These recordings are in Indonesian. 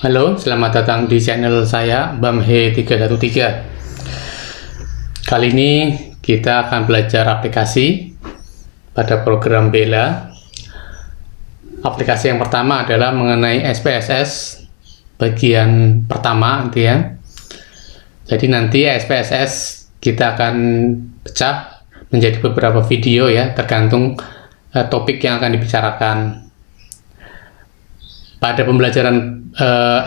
Halo, selamat datang di channel saya Bamhe313. Kali ini kita akan belajar aplikasi pada program Bella. Aplikasi yang pertama adalah mengenai SPSS bagian pertama gitu ya. Jadi nanti SPSS kita akan pecah menjadi beberapa video ya, tergantung topik yang akan dibicarakan. Pada pembelajaran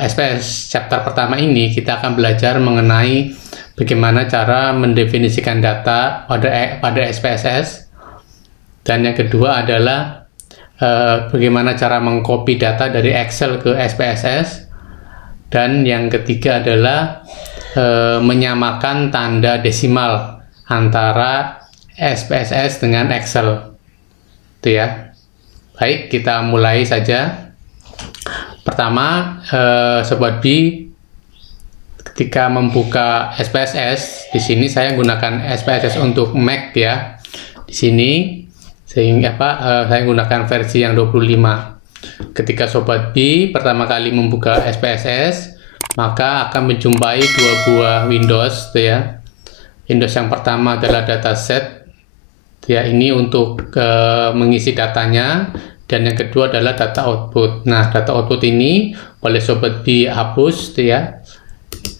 SPS chapter pertama ini kita akan belajar mengenai bagaimana cara mendefinisikan data pada SPSS, dan yang kedua adalah bagaimana cara mengcopy data dari Excel ke SPSS, dan yang ketiga adalah menyamakan tanda desimal antara SPSS dengan Excel. Itu ya. Baik, kita mulai saja. Pertama, Sobat B, ketika membuka SPSS, di sini saya gunakan SPSS untuk Mac ya. Di sini sehingga saya gunakan versi yang 25. Ketika Sobat B pertama kali membuka SPSS, maka akan menjumpai dua buah Windows ya. Windows yang pertama adalah dataset ya, ini untuk mengisi datanya. Dan yang kedua adalah data output. Nah, data output ini boleh Sobat B hapus ya.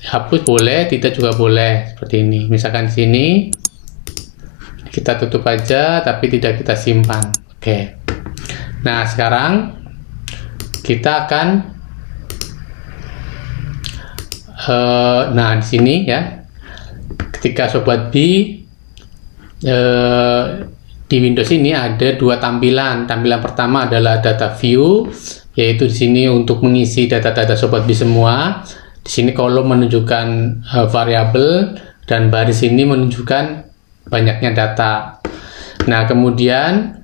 Hapus boleh, tidak juga boleh, seperti ini. Misalkan di sini kita tutup aja tapi tidak kita simpan. Oke. Nah, sekarang kita akan nah di sini ya. Ketika Sobat B di Windows ini ada dua tampilan. Tampilan pertama adalah data view, yaitu di sini untuk mengisi data-data Sobat B semua. Di sini kolom menunjukkan variabel dan baris ini menunjukkan banyaknya data. Nah, kemudian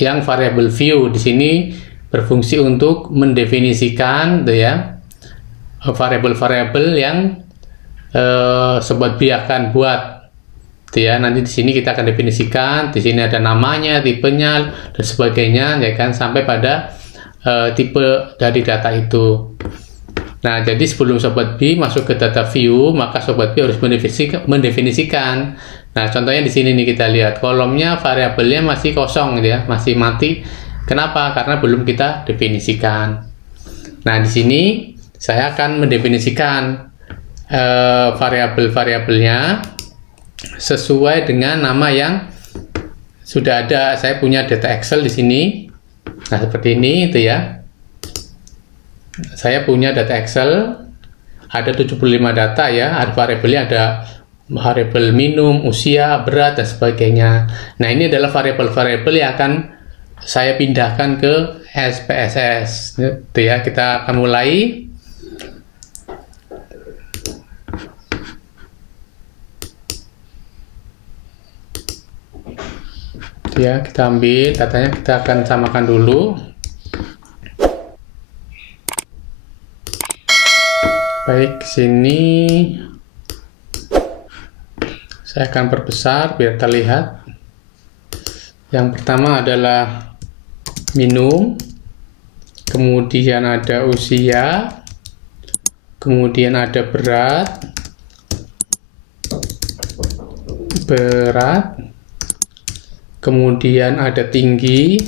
yang variabel view di sini berfungsi untuk mendefinisikan ya variabel-variabel yang Sobat B akan buat. Ya, nanti di sini kita akan definisikan, di sini ada namanya, tipenya dan sebagainya ya kan, sampai pada tipe dari data itu. Nah, jadi sebelum Sobat B masuk ke data view, maka Sobat B harus mendefinisikan. Nah, contohnya di sini nih kita lihat kolomnya variabelnya masih kosong gitu ya, masih mati. Kenapa? Karena belum kita definisikan. Nah, di sini saya akan mendefinisikan variabel-variabelnya sesuai dengan nama yang sudah ada. Saya punya data Excel di sini. Nah, seperti ini itu ya. Saya punya data Excel, ada 75 data ya. Ada variabelnya, ada variabel minum, usia, berat dan sebagainya. Nah, ini adalah variabel-variabel yang akan saya pindahkan ke SPSS. Itu ya, kita akan mulai. Ya, kita ambil datanya, kita akan samakan dulu. Baik, sini saya akan perbesar biar terlihat. Yang pertama adalah minum, kemudian ada usia, kemudian ada berat, kemudian ada tinggi,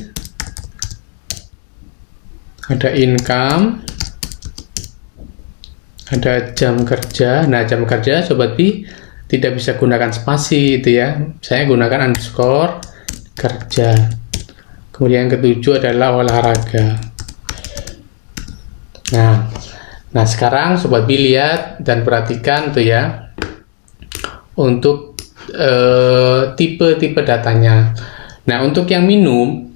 ada income, ada jam kerja. Nah, jam kerja Sobat B tidak bisa gunakan spasi itu ya. Saya gunakan underscore kerja. Kemudian yang ketujuh adalah olahraga. Nah sekarang Sobat B lihat dan perhatikan tuh ya, untuk tipe-tipe datanya. Nah, untuk yang minum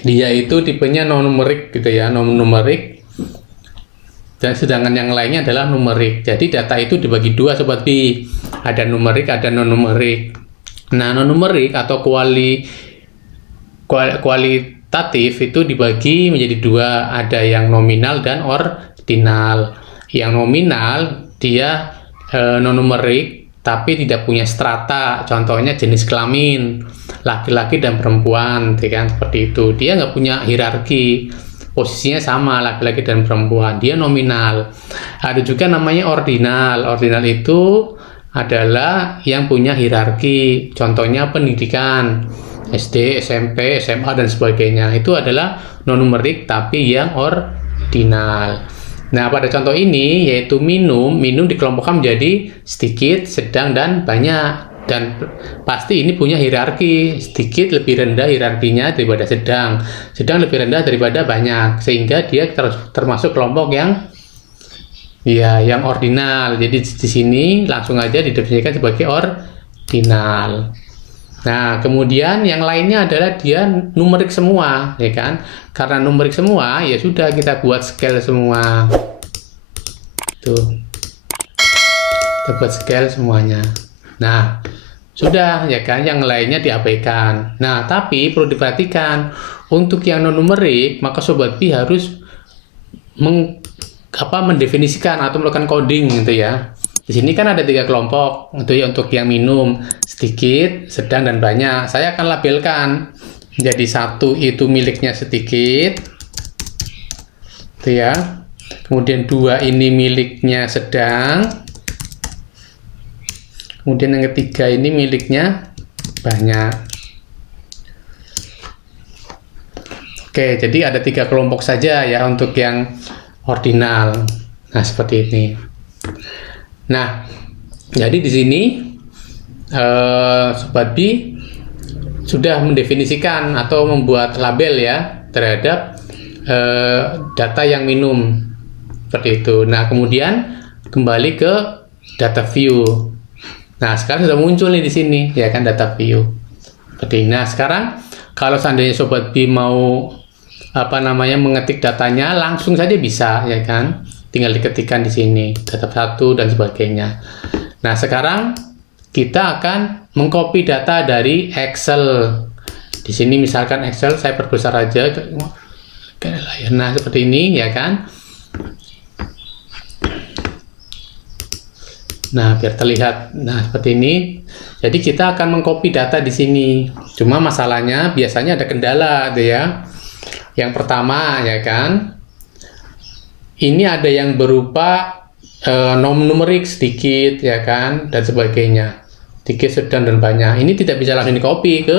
dia itu tipenya non-numerik gitu ya, non-numerik, dan sedangkan yang lainnya adalah numerik. Jadi data itu dibagi dua Sobat B, ada numerik, ada non-numerik. Nah, non-numerik atau kualitatif itu dibagi menjadi dua, ada yang nominal dan ordinal. Yang nominal dia non-numerik tapi tidak punya strata, contohnya jenis kelamin, laki-laki dan perempuan, kan seperti itu. Dia nggak punya hierarki. posisinya sama laki-laki dan perempuan, dia nominal. Ada juga namanya ordinal. Ordinal itu adalah yang punya hierarki, contohnya pendidikan SD, SMP, SMA dan sebagainya, itu adalah non numerik tapi yang ordinal. Nah, pada contoh ini yaitu minum dikelompokkan menjadi sedikit, sedang dan banyak. Dan pasti ini punya hierarki, sedikit lebih rendah hierarkinya daripada sedang lebih rendah daripada banyak, sehingga dia termasuk kelompok yang yang ordinal. Jadi di sini langsung aja didefinisikan sebagai ordinal. Nah, kemudian yang lainnya adalah dia numerik semua, ya kan? Karena numerik semua, ya sudah kita buat scale semua. Tuh. Kita buat scale semuanya. Nah, sudah ya kan, yang lainnya diabaikan. Nah, tapi perlu diperhatikan untuk yang non numerik, maka Sobat B harus mendefinisikan atau melakukan coding gitu ya. Di sini kan ada 3 kelompok gitu ya, untuk yang minum, sedikit, sedang dan banyak. Saya akan labelkan. Jadi 1 itu miliknya sedikit. Gitu ya. Kemudian 2 ini miliknya sedang. Kemudian yang ketiga ini miliknya banyak. Oke, jadi ada 3 kelompok saja ya untuk yang ordinal. Nah, seperti ini. Nah, jadi di sini Sobat B sudah mendefinisikan atau membuat label ya terhadap data yang minum seperti itu. Nah, kemudian kembali ke data view. Nah, sekarang sudah muncul nih di sini, ya kan, data view. Seperti ini. Nah, sekarang kalau seandainya Sobat B mau mengetik datanya, langsung saja bisa, ya kan? Tinggal diketikkan di sini, data 1 dan sebagainya. Nah, sekarang kita akan mengcopy data dari Excel. Di sini misalkan Excel saya perbesar aja ke layar. Nah, seperti ini, ya kan? Nah, biar terlihat. Nah, seperti ini. Jadi kita akan mengcopy data di sini. Cuma masalahnya biasanya ada kendala, ya. Yang pertama, ya kan, ini ada yang berupa numerik sedikit, ya kan, dan sebagainya. Sedikit, sedang, dan banyak. Ini tidak bisa langsung di-copy ke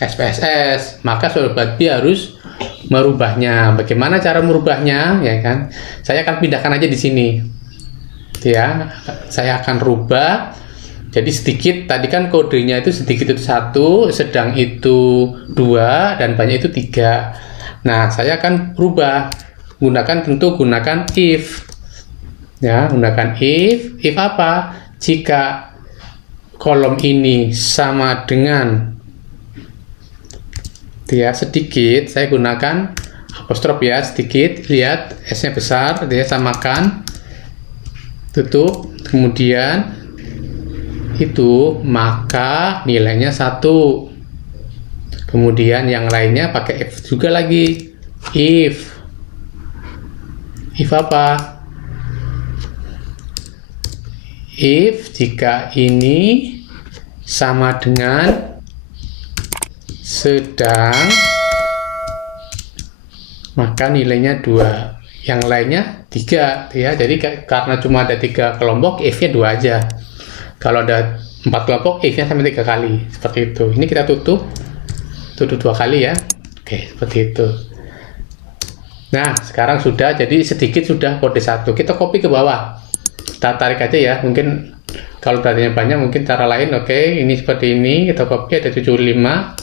SPSS. Maka Sobat B harus merubahnya. Bagaimana cara merubahnya, ya kan? Saya akan pindahkan aja di sini. Ya, saya akan rubah jadi sedikit, tadi kan kodenya itu sedikit itu 1, sedang itu 2, dan banyak itu 3. Nah, saya akan rubah gunakan if ya, gunakan if apa? Jika kolom ini sama dengan dia sedikit, saya gunakan apostrof ya, sedikit, lihat S-nya besar, dia samakan, tutup, kemudian itu maka nilainya 1. Kemudian yang lainnya pakai if juga lagi, if apa? If jika ini sama dengan sedang, maka nilainya 2. Yang lainnya 3 ya. Jadi karena cuma ada 3 kelompok, if-nya 2 aja. Kalau ada 4 kelompok, if-nya sampai 3 kali. Seperti itu. Ini kita tutup 2 kali ya. Oke, seperti itu. Nah, sekarang sudah, jadi sedikit sudah kode 1. Kita copy ke bawah. Kita tarik aja ya. Mungkin kalau datanya banyak, mungkin cara lain. Oke, ini seperti ini. Kita copy, ada 75.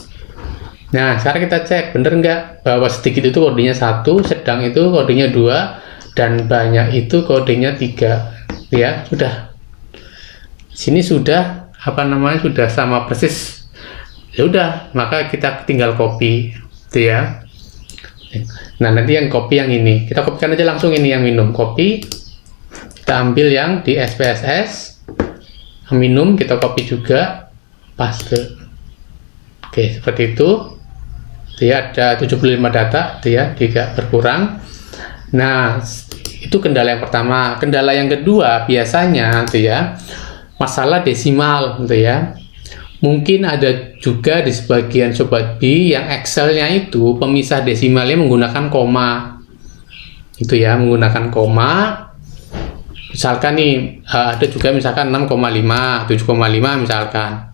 Nah, sekarang kita cek, bener nggak bahwa sedikit itu kodenya 1, sedang itu kodenya 2, dan banyak itu kodenya 3. Ya, sudah. Sini sudah, sudah sama persis. Ya udah, maka kita tinggal copy. Itu ya. Nah, nanti yang copy yang ini. Kita copykan aja langsung ini yang minum. Copy. Kita ambil yang di SPSS. Yang minum, kita copy juga. Paste. Oke, seperti itu. Dia ada 75 data, dia tidak berkurang. Nah, itu kendala yang pertama. Kendala yang kedua biasanya masalah desimal ya. mungkin ada juga di sebagian Sobat B yang Excel-nya itu pemisah desimalnya menggunakan koma. Itu ya, menggunakan koma. Misalkan nih, ada juga misalkan 6,5, 7,5 misalkan.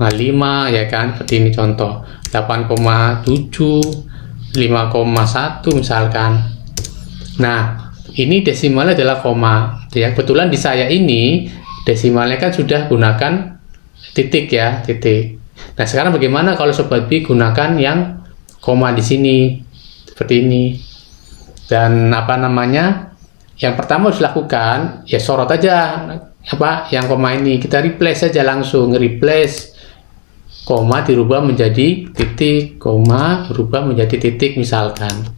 5 ya kan, seperti ini contoh. 8,7, 5,1 misalkan. Nah, ini desimalnya adalah koma. Ya, kebetulan di saya ini desimalnya kan sudah gunakan titik ya, titik. Nah, sekarang bagaimana kalau Sobat B gunakan yang koma di sini? Seperti ini. Dan yang pertama harus dilakukan, ya sorot aja yang koma ini. Kita replace saja langsung, replace koma dirubah menjadi titik, koma berubah menjadi titik misalkan.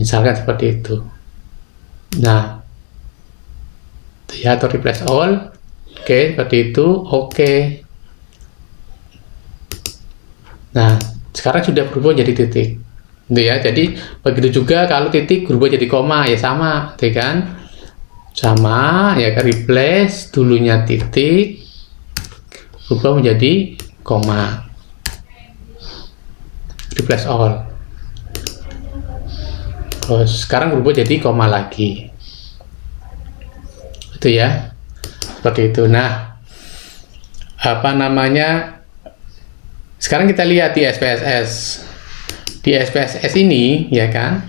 Misalkan seperti itu. Nah, ya, atau replace all. Oke, seperti itu. Oke. Nah, sekarang sudah berubah jadi titik. Gitu ya. Jadi begitu juga kalau titik berubah jadi koma, ya sama, gitu kan? Sama, ya kan, replace dulunya titik berubah menjadi koma. Replace all. Terus sekarang berubah jadi koma lagi. Itu ya. Seperti itu. Nah, sekarang kita lihat di SPSS. Di SPSS ini, ya kan,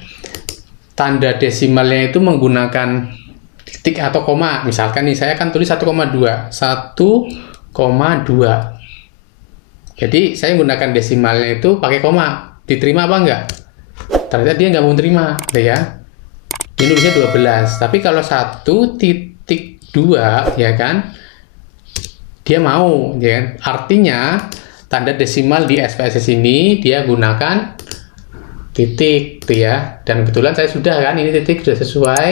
tanda desimalnya itu menggunakan titik atau koma. Misalkan nih, saya akan tulis 1,2. 1,2. Jadi, saya menggunakan desimalnya itu pakai koma. Diterima apa enggak? Ternyata dia nggak mau terima, ya. Dia nulisnya 12. Tapi kalau 1,2, ya kan, dia mau, ya kan? Artinya, tanda desimal di SPSS ini, dia gunakan titik, gitu ya. Dan kebetulan saya sudah kan, ini titik sudah sesuai.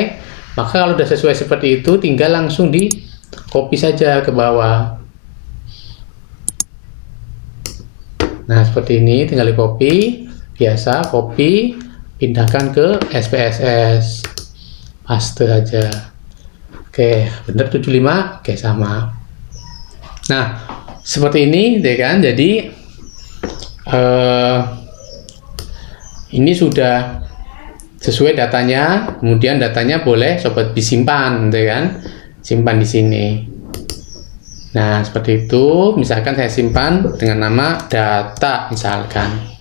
Maka kalau sudah sesuai seperti itu, tinggal langsung di copy saja ke bawah. Nah, seperti ini, tinggal di copy. Biasa, copy, pindahkan ke SPSS. Paste aja. Oke, benar 75. Oke, sama. Nah, seperti ini, deh kan. Jadi, ini sudah sesuai datanya, kemudian datanya boleh Sobat disimpan, gitu kan? Simpan di sini. Nah, seperti itu. Misalkan saya simpan dengan nama data, misalkan.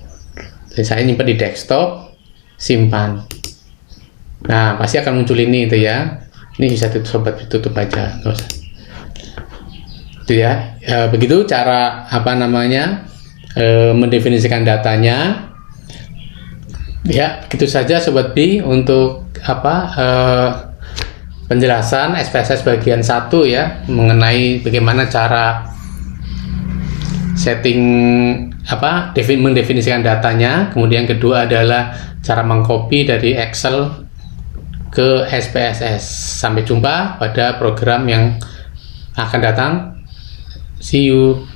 Jadi saya nyimpan di desktop, simpan. Nah, pasti akan muncul ini, itu ya. Ini bisa Sobat tutup aja, nggak usah. Itu ya. Begitu cara mendefinisikan datanya. Ya, begitu saja Sobat B untuk penjelasan SPSS bagian 1 ya, mengenai bagaimana cara setting mendefinisikan datanya. Kemudian kedua adalah cara mengcopy dari Excel ke SPSS. Sampai jumpa pada program yang akan datang. See you.